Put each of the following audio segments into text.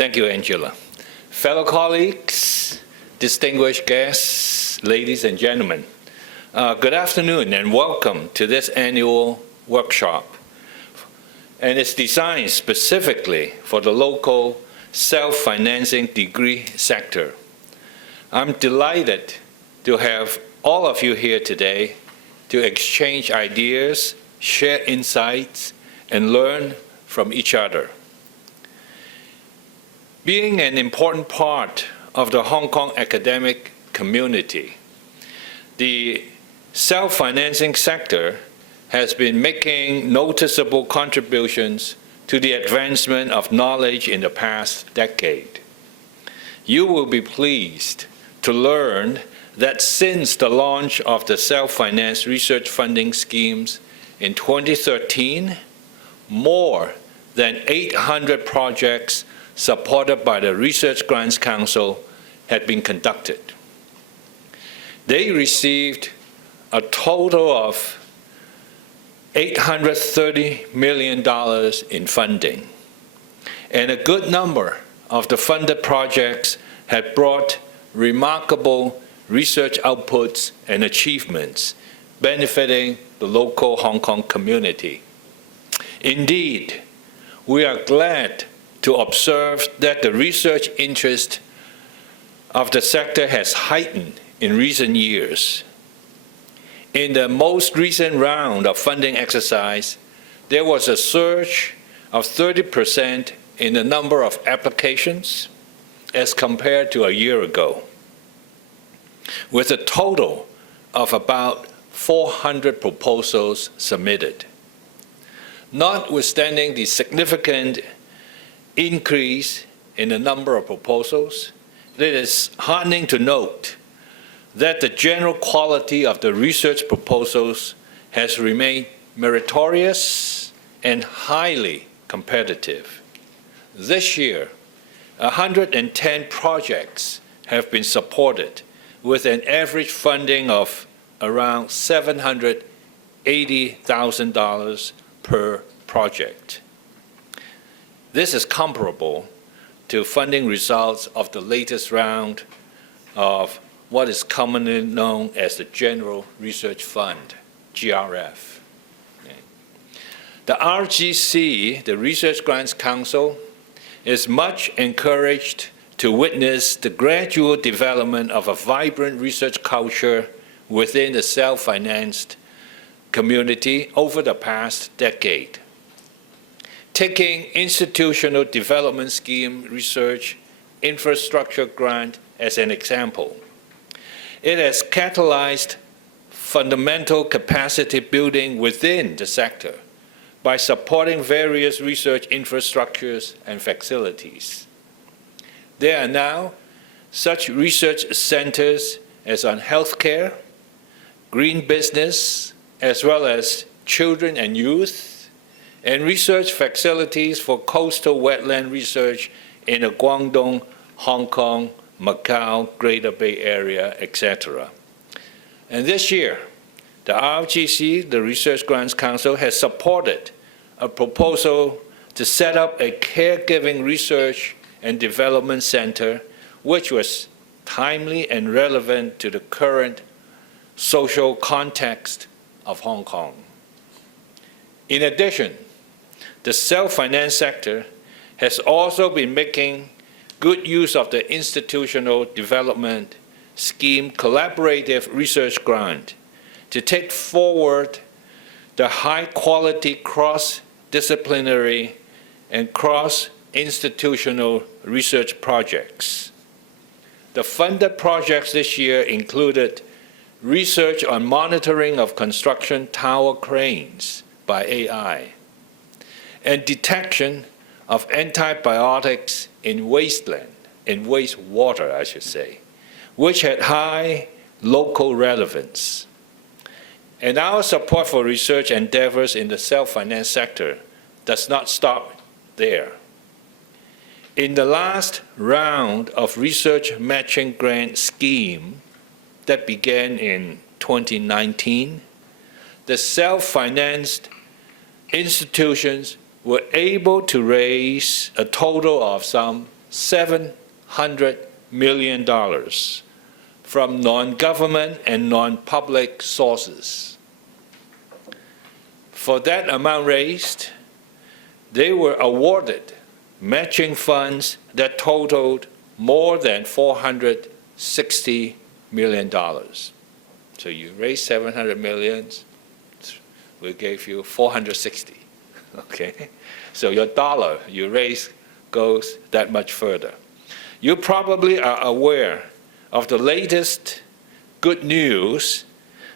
Thank you, Angela. Fellow colleagues, distinguished guests, ladies and gentlemen, good afternoon and welcome to this annual workshop. And it's designed specifically for the local self-financing degree sector. I'm delighted to have all of you here today to exchange ideas, share insights, and learn from each other. Being an important part of the Hong Kong academic community, the self-financing sector has been making noticeable contributions to the advancement of knowledge in the past decade. You will be pleased to learn that since the launch of the self-finance research funding schemes in 2013, more than 800 projects supported by the Research Grants Council had been conducted. They received a total of $830 million in funding, and a good number of the funded projects had brought remarkable research outputs and achievements benefiting the local Hong Kong community. Indeed, we are glad to observe that the research interest of the sector has heightened in recent years. In the most recent round of funding exercise, there was a surge of 30% in the number of applications as compared to a year ago, with a total of about 400 proposals submitted. Notwithstanding the significant increase in the number of proposals, it is heartening to note that the general quality of the research proposals has remained meritorious and highly competitive. This year, 110 projects have been supported with an average funding of around $780,000 per project. This is comparable to funding results of the latest round of what is commonly known as the General Research Fund, GRF. The RGC, the Research Grants Council, is much encouraged to witness the gradual development of a vibrant research culture within the self-financed community over the past decade. Taking Institutional Development Scheme Research Infrastructure Grant as an example, it has catalyzed fundamental capacity building within the sector by supporting various research infrastructures and facilities. There are now such research centers as on healthcare, green business, as well as children and youth, and research facilities for coastal wetland research in the Guangdong, Hong Kong, Macau, Greater Bay Area, etc. And this year, the RGC, the Research Grants Council, has supported a proposal to set up a caregiving research and development center, which was timely and relevant to the current social context of Hong Kong. In addition, the self-finance sector has also been making good use of the Institutional Development Scheme Collaborative Research Grant to take forward the high-quality cross-disciplinary and cross-institutional research projects. The funded projects this year included research on monitoring of construction tower cranes by AI, and detection of antibiotics in wastewater, I should say, which had high local relevance. And our support for research endeavors in the self-finance sector does not stop there. In the last round of research matching grant scheme that began in 2019, the self-financed institutions were able to raise a total of some $700 million from non-government and non-public sources. For that amount raised, they were awarded matching funds that totaled more than $460 million. So you raised $700 million, we gave you 460, okay? So your dollar you raise goes that much further. You probably are aware of the latest good news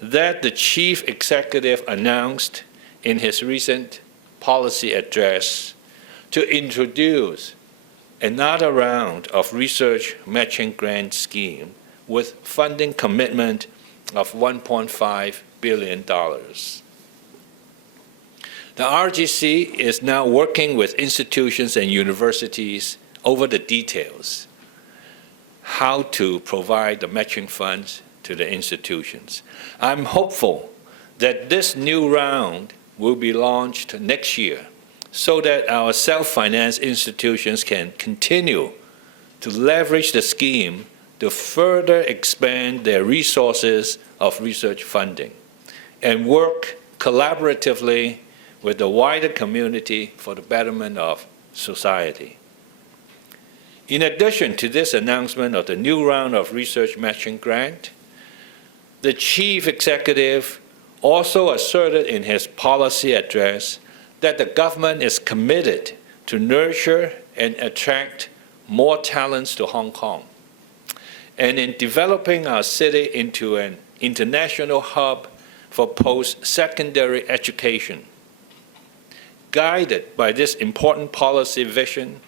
that the chief executive announced in his recent policy address to introduce another round of research matching grant scheme with funding commitment of $1.5 billion. The RGC is now working with institutions and universities over the details, how to provide the matching funds to the institutions. I'm hopeful that this new round will be launched next year so that our self-financed institutions can continue to leverage the scheme to further expand their resources of research funding and work collaboratively with the wider community for the betterment of society. In addition to this announcement of the new round of research matching grant, the chief executive also asserted in his policy address that the government is committed to nurture and attract more talents to Hong Kong, and in developing our city into an international hub for post-secondary education. Guided by this important policy vision,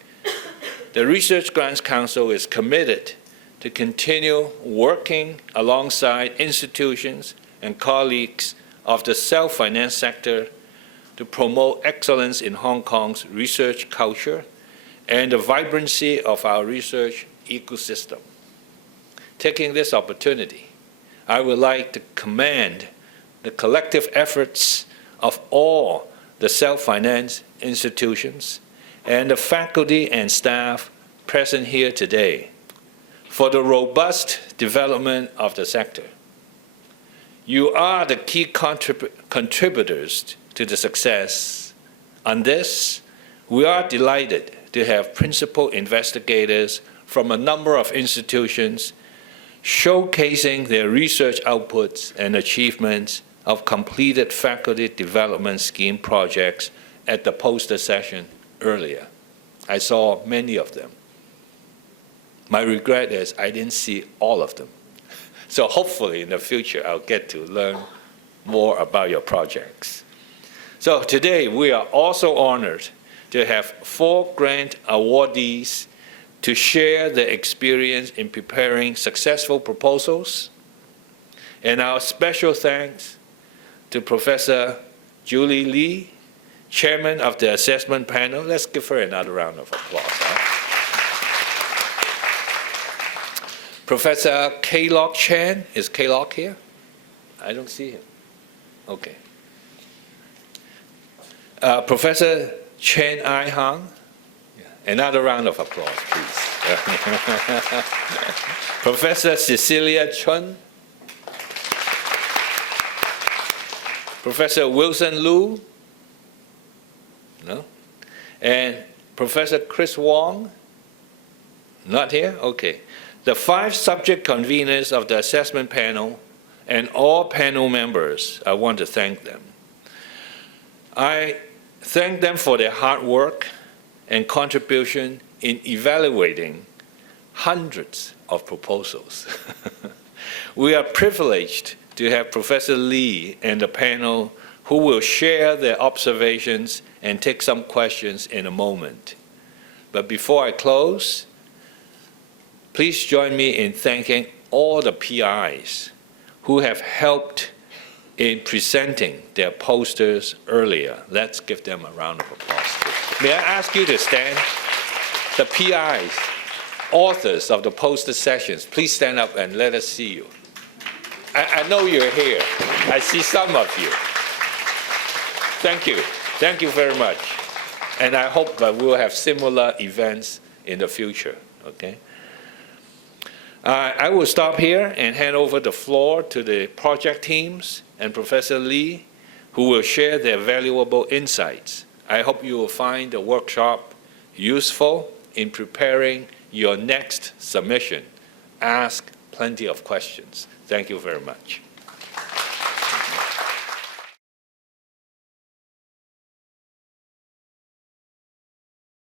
the Research Grants Council is committed to continue working alongside institutions and colleagues of the self-finance sector to promote excellence in Hong Kong's research culture and the vibrancy of our research ecosystem. Taking this opportunity, I would like to commend the collective efforts of all the self-finance institutions and the faculty and staff present here today for the robust development of the sector. You are the key contributors to the success. On this, we are delighted to have principal investigators from a number of institutions showcasing their research outputs and achievements of completed faculty development scheme projects at the poster session earlier. I saw many of them. My regret is I didn't see all of them. So hopefully in the future I'll get to learn more about your projects. So today we are also honored to have 4 grant awardees to share their experience in preparing successful proposals. And our special thanks to Professor Julie Lee, Chairman of the Assessment Panel. Let's give her another round of applause. Professor K-Lok Chan, is K-Lok here? I don't see him. Okay. Professor Chen I Hang, another round of applause, please. Professor Cecilia Chun, Professor Wilson Lu, no? And Professor Chris Wong, not here? Okay. The 5 subject conveners of the assessment panel and all panel members, I want to thank them. I thank them for their hard work and contribution in evaluating hundreds of proposals. We are privileged to have Professor Lee and the panel who will share their observations and take some questions in a moment. But before I close, please join me in thanking all the PIs who have helped in presenting their posters earlier. Let's give them a round of applause. May I ask you to stand? The PIs, authors of the poster sessions, please stand up and let us see you. I know you're here. I see some of you. Thank you. Thank you very much. And I hope that we'll have similar events in the future, okay? I will stop here and hand over the floor to the project teams and Professor Lee, who will share their valuable insights. I hope you will find the workshop useful in preparing your next submission. Ask plenty of questions. Thank you very much.